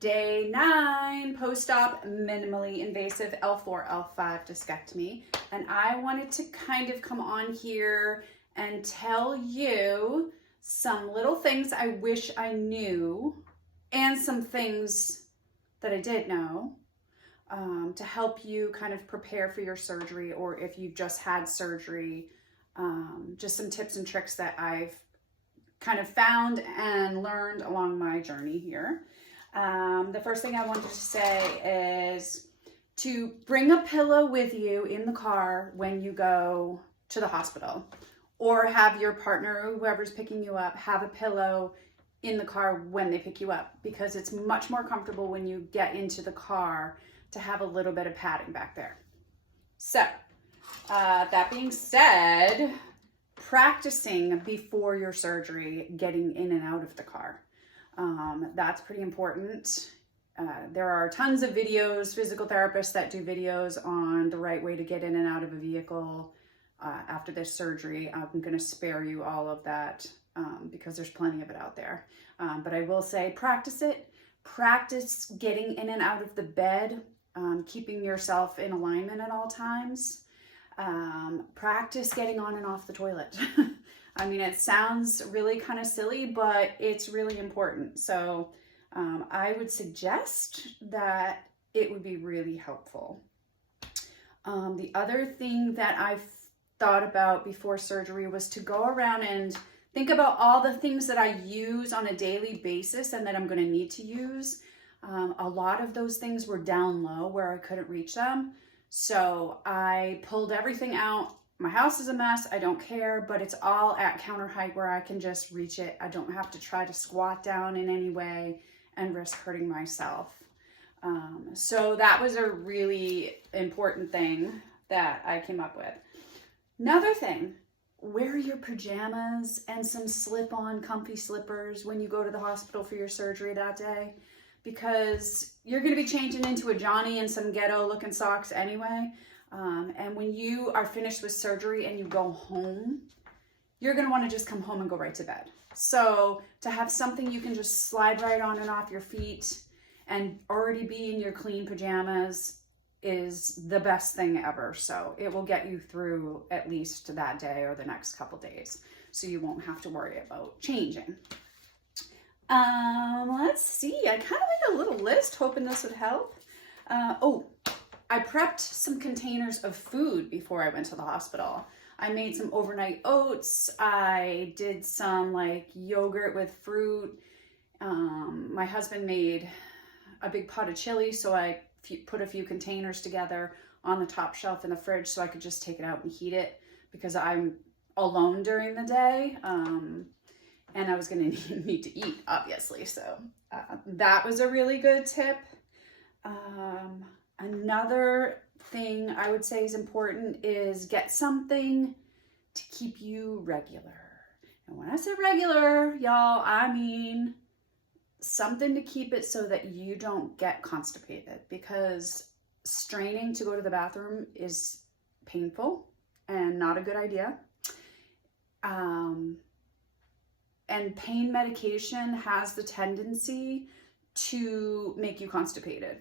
Day 9, post-op minimally invasive L4, L5 discectomy. And I wanted to kind of come on here and tell you some little things I wish I knew and some things that I did know to help you kind of prepare for your surgery, or if you've just had surgery, just some tips and tricks that I've kind of found and learned along my journey here. The first thing I wanted to say is to bring a pillow with you in the car when you go to the hospital, or have your partner or whoever's picking you up have a pillow in the car when they pick you up, because it's much more comfortable when you get into the car to have a little bit of padding back there. So that being said, practicing before your surgery, getting in and out of the car. That's pretty important. There are tons of videos, physical therapists that do videos on the right way to get in and out of a vehicle after this surgery. I'm going to spare you all of that because there's plenty of it out there. But I will say practice it. Practice getting in and out of the bed, keeping yourself in alignment at all times. Practice getting on and off the toilet. I mean, it sounds really kind of silly, but it's really important. So I would suggest that it would be really helpful. The other thing that I've thought about before surgery was to go around and think about all the things that I use on a daily basis and that I'm going to need to use. A lot of those things were down low where I couldn't reach them. So I pulled everything out. My house is a mess, I don't care, but it's all at counter height where I can just reach it. I don't have to try to squat down in any way and risk hurting myself. So that was a really important thing that I came up with. Another thing, wear your pajamas and some slip-on comfy slippers when you go to the hospital for your surgery that day, because you're gonna be changing into a Johnny and some ghetto looking socks anyway. And when you are finished with surgery and you go home, you're going to want to just come home and go right to bed. So to have something you can just slide right on and off your feet and already be in your clean pajamas is the best thing ever. So it will get you through at least that day or the next couple days. So you won't have to worry about changing. Let's see. I kind of made a little list hoping this would help. I prepped some containers of food before I went to the hospital. I made some overnight oats. I did some like yogurt with fruit. My husband made a big pot of chili, so I put a few containers together on the top shelf in the fridge so I could just take it out and heat it, because I'm alone during the day and I was going to need to eat, obviously. So that was a really good tip. Another thing I would say is important is get something to keep you regular. And when I say regular, y'all, I mean something to keep it so that you don't get constipated, because straining to go to the bathroom is painful and not a good idea. And pain medication has the tendency to make you constipated.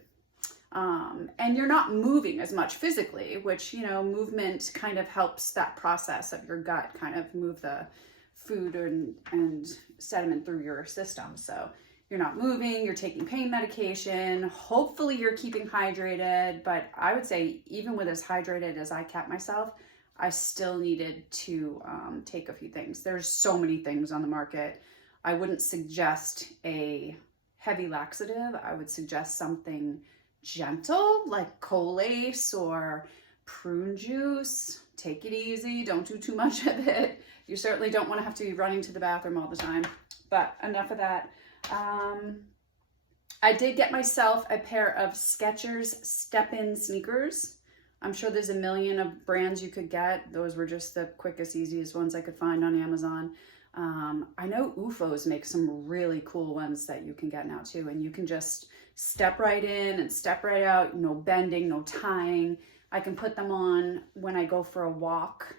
And you're not moving as much physically, which, you know, movement kind of helps that process of your gut kind of move the food and sediment through your system. So you're not moving, you're taking pain medication. Hopefully you're keeping hydrated, but I would say even with as hydrated as I kept myself, I still needed to take a few things. There's so many things on the market. I wouldn't suggest a heavy laxative. I would suggest something gentle like Colace or prune juice. Take it easy, don't do too much of it. You certainly don't want to have to be running to the bathroom all the time, but enough of that. I did get myself a pair of Skechers step-in sneakers. I'm sure there's a million of brands you could get. Those were just the quickest, easiest ones I could find on Amazon. I know UFOs make some really cool ones that you can get now too, and you can just step right in and step right out, no bending, no tying. I can put them on when I go for a walk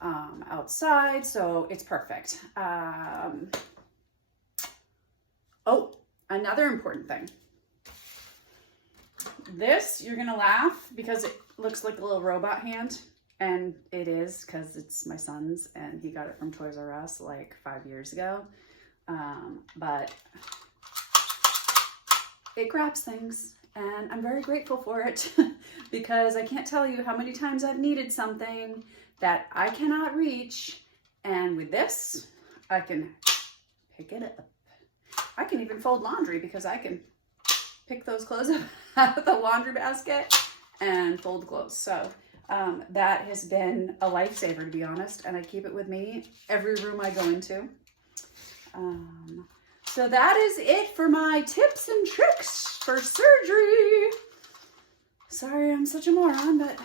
outside, so it's perfect. Oh, another important thing. This, you're gonna laugh because it looks like a little robot hand, and it is because it's my son's and he got it from Toys R Us like 5 years ago. But it grabs things, and I'm very grateful for it because I can't tell you how many times I've needed something that I cannot reach, and with this, I can pick it up. I can even fold laundry because I can pick those clothes up out of the laundry basket and fold the clothes. So that has been a lifesaver, to be honest, and I keep it with me every room I go into. So that is it for my tips and tricks for surgery. Sorry I'm such a moron, but